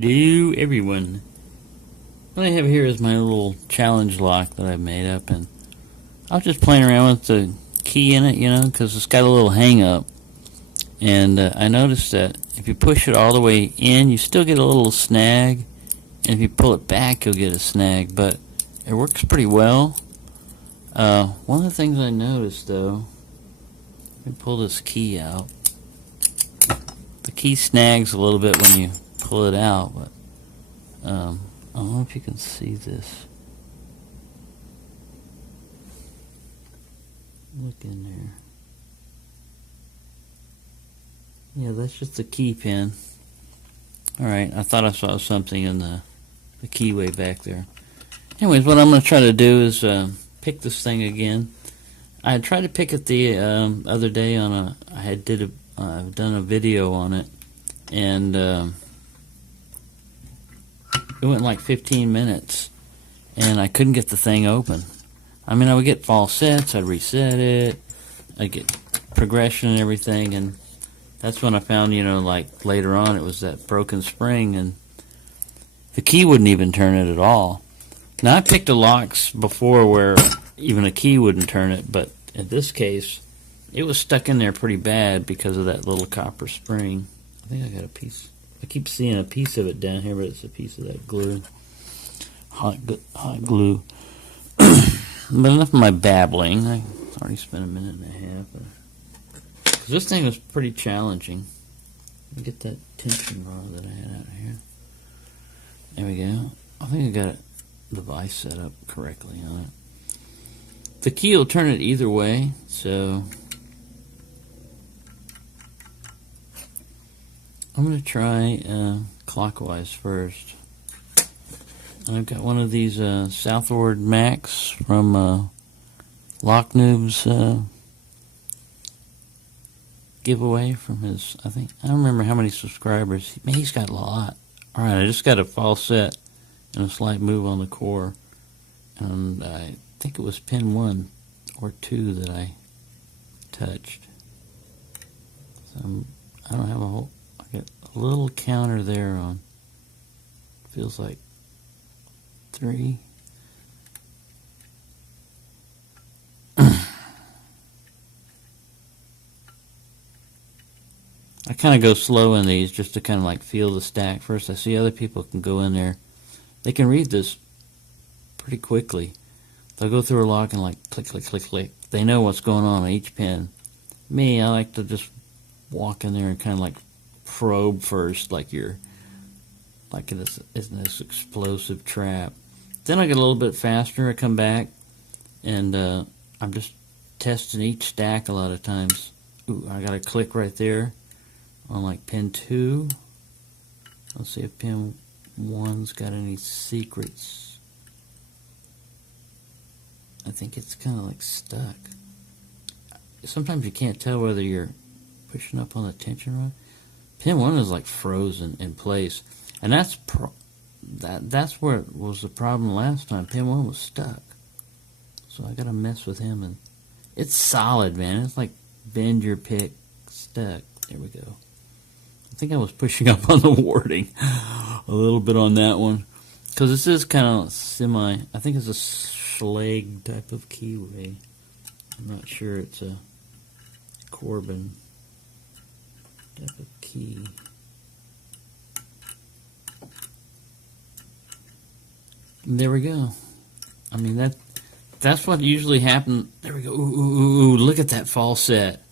Hello everyone. What I have here is my little challenge lock that I've made up, and I was just playing around with the key in it, because it's got a little hang up. And I noticed that if you push it all the way in, you still get a little snag, and if you pull it back, you'll get a snag, but it works pretty well. One of the things I noticed, though, let me pull this key out. The key snags a little bit when you pull it out, but I don't know if you can see this. Look in there. Yeah, that's just the key pin. Alright, I thought I saw something in the keyway back there. Anyways, what I'm going to try to do is pick this thing again. I tried to pick it the other day on I've done a video on it, and it went like 15 minutes, and I couldn't get the thing open. I mean, I would get false sets, I'd reset it, I'd get progression and everything, and that's when I found, like later on, it was that broken spring, and the key wouldn't even turn it at all. Now, I picked the locks before where even a key wouldn't turn it, but in this case, it was stuck in there pretty bad because of that little copper spring. I think I got a piece. I keep seeing a piece of it down here, but it's a piece of that glue. Hot glue. But enough of my babbling. I already spent a minute and a half. Because this thing was pretty challenging. Let me get that tension rod that I had out here. There we go. I think I got the vise set up correctly on it. The key will turn it either way, so I'm going to try clockwise first. I've got one of these Southward Max from Lock Noob's giveaway from his, I don't remember how many subscribers. He's got a lot. Alright, I just got a false set and a slight move on the core, and I think it was pin 1 or 2 that I touched. So I don't have I got a little counter there on, feels like 3. I kind of go slow in these just to kind of like feel the stack first. I see other people can go in there. They can read this pretty quickly. They'll go through a lock and like click, click, click, click. They know what's going on each pin. Me, I like to just walk in there and kind of like probe first, like like it is this explosive trap. Then I get a little bit faster. I come back and I'm just testing each stack a lot of times. Ooh, I got a click right there on like pin 2. Let's see if pin 1's got any secrets. I think it's kind of like stuck. Sometimes you can't tell whether you're pushing up on the tension rod. Pin 1 is like frozen in place, and that's where it was the problem last time. Pin 1 was stuck, so I gotta mess with him, and it's solid, man. It's like bend your pick, stuck. There we go. I think I was pushing up on the warding a little bit on that one, because this is kind of semi. I think it's a Schlage type of keyway. I'm not sure it's a Corbin type of key. There we go. I mean, that's what usually happens. There we go. Ooh, look at that false set.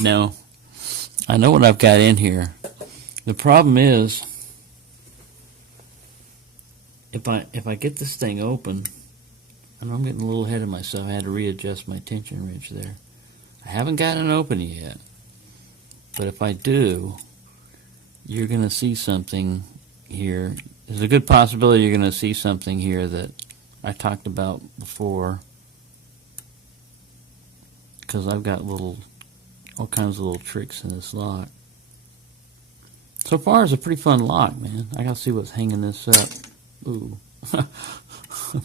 No, I know what I've got in here. The problem is, if I get this thing open, and I'm getting a little ahead of myself, I had to readjust my tension wrench there. I haven't gotten it open yet, but if I do, you're going to see something here. There's a good possibility you're going to see something here that I talked about before, because I've got all kinds of little tricks in this lock. So far, it's a pretty fun lock, man. I got to see what's hanging this up. Ooh, a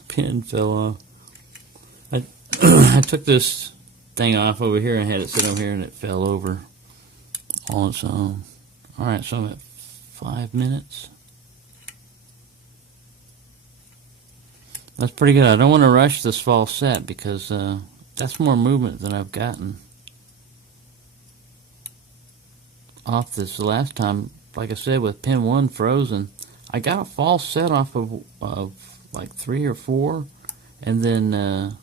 pin fell off. I took this thing off over here and had it sit over here, and it fell over on its own. Alright, so I'm at 5 minutes. That's pretty good. I don't want to rush this false set because that's more movement than I've gotten off this last time. Like I said, with pin 1 frozen, I got a false set off of like 3 or 4, and then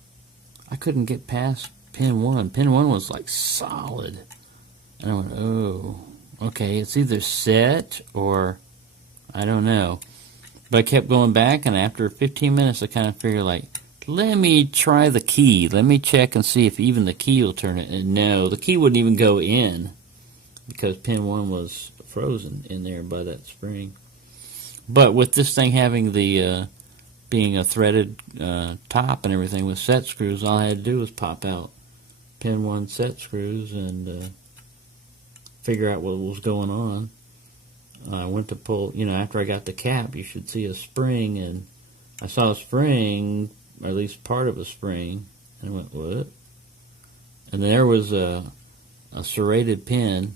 I couldn't get past pin 1. Pin 1 was like solid, and I went, oh, okay, it's either set or I don't know. But I kept going back, and after 15 minutes, I kind of figured, like, let me try the key. Let me check and see if even the key will turn it. And no, the key wouldn't even go in because pin 1 was frozen in there by that spring. But with this thing having the being a threaded top and everything with set screws, all I had to do was pop out pin 1 set screws and figure out what was going on. I went to pull, after I got the cap, you should see a spring, and I saw a spring, or at least part of a spring, and I went, what? And there was a serrated pin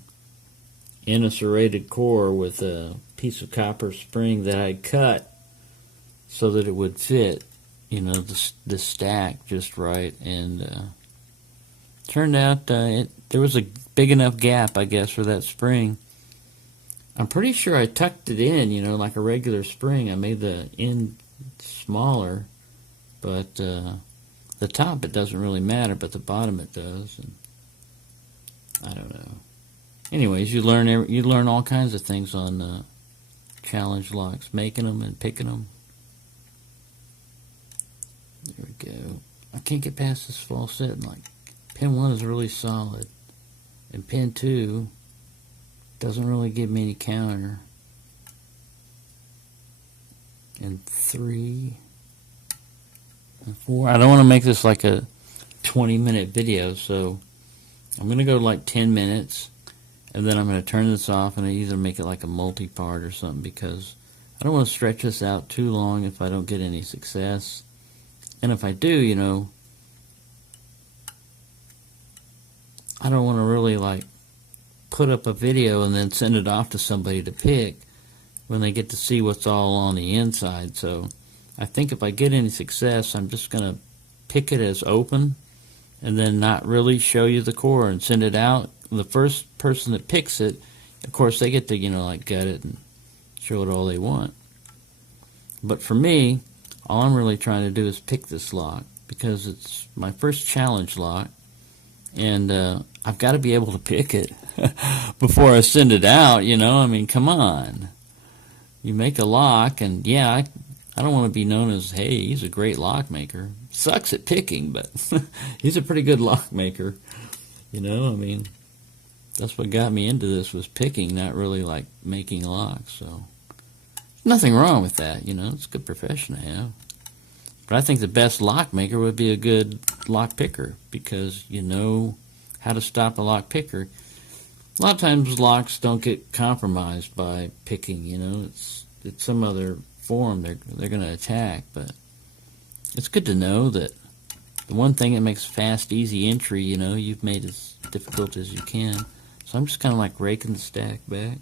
in a serrated core with a piece of copper spring that I cut so that it would fit, the stack just right, and turned out there was a big enough gap, I guess, for that spring. I'm pretty sure I tucked it in, like a regular spring. I made the end smaller, but the top, it doesn't really matter, but the bottom it does. And I don't know. Anyways, you learn all kinds of things on challenge locks, making them and picking them. There we go. I can't get past this false set. Like, pin 1 is really solid, and pin 2 doesn't really give me any counter. And 3 and 4. I don't want to make this like a 20-minute video, so I'm going to go like 10 minutes, and then I'm going to turn this off and either make it like a multi-part or something, because I don't want to stretch this out too long if I don't get any success. And if I do, I don't want to really like put up a video and then send it off to somebody to pick when they get to see what's all on the inside. So I think if I get any success, I'm just going to pick it as open and then not really show you the core and send it out. The first person that picks it, of course, they get to, like gut it and show it all they want. But for me, all I'm really trying to do is pick this lock because it's my first challenge lock, and I've got to be able to pick it before I send it out, I mean, come on. You make a lock, and yeah, I don't want to be known as, hey, he's a great lock maker. Sucks at picking, but he's a pretty good lock maker. I mean, that's what got me into this, was picking, not really like making locks. So nothing wrong with that, it's a good profession to have. But I think the best lock maker would be a good lock picker, because you know how to stop a lock picker. A lot of times locks don't get compromised by picking, it's some other form they're going to attack. But it's good to know that the one thing that makes fast, easy entry, you've made as difficult as you can. So I'm just kind of like raking the stack back.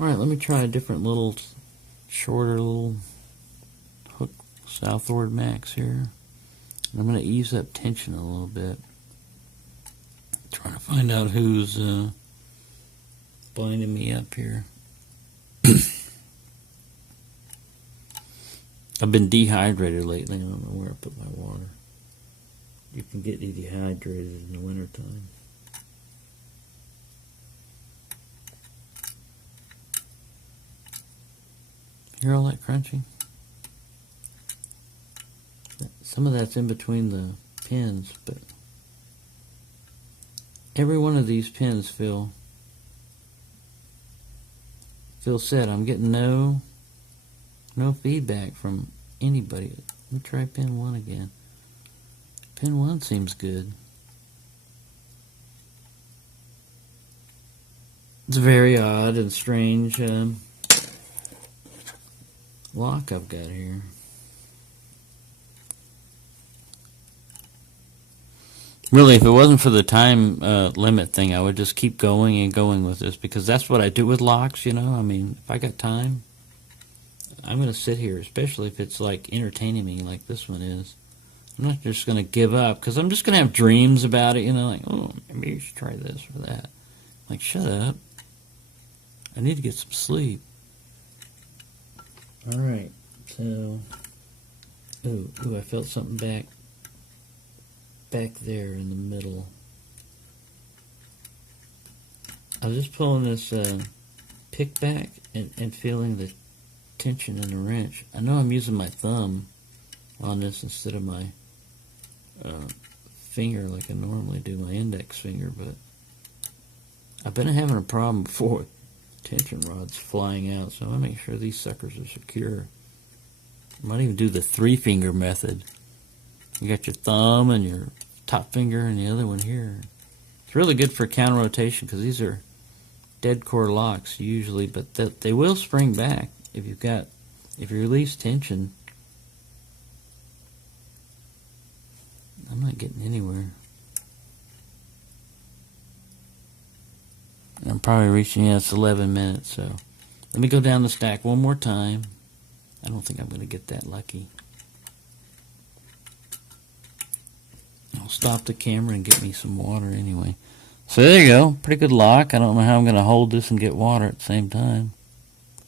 Alright, let me try a different shorter little hook southward max here. I'm going to ease up tension a little bit. Trying to find out who's binding me up here. I've been dehydrated lately. I don't know where I put my water. You can get dehydrated in the wintertime. Hear all that crunching? Some of that's in between the pins, but every one of these pins feel set. I'm getting no feedback from anybody. Let me try pin 1 again. Pin 1 seems good. It's a very odd and strange lock I've got here. Really, if it wasn't for the time limit thing, I would just keep going and going with this, because that's what I do with locks, you know? I mean, if I got time, I'm going to sit here, especially if it's like entertaining me like this one is. I'm not just going to give up, because I'm just going to have dreams about it, you know, like, oh, maybe you should try this or that. Like, shut up. I need to get some sleep. All right, so, ooh, I felt something back there in the middle. I was just pulling this pick back and feeling the tension in the wrench. I know I'm using my thumb on this instead of my finger like I normally do, my index finger, but I've been having a problem before with tension rods flying out, so I want to make sure these suckers are secure. I might even do the 3-finger method. You got your thumb and your top finger and the other one here. It's really good for counter rotation, because these are dead core locks usually, but they will spring back if you release tension. I'm not getting anywhere. I'm probably reaching, it's 11 minutes, so let me go down the stack one more time. I don't think I'm going to get that lucky. I'll stop the camera and get me some water anyway. So there you go, pretty good lock. I don't know how I'm going to hold this and get water at the same time.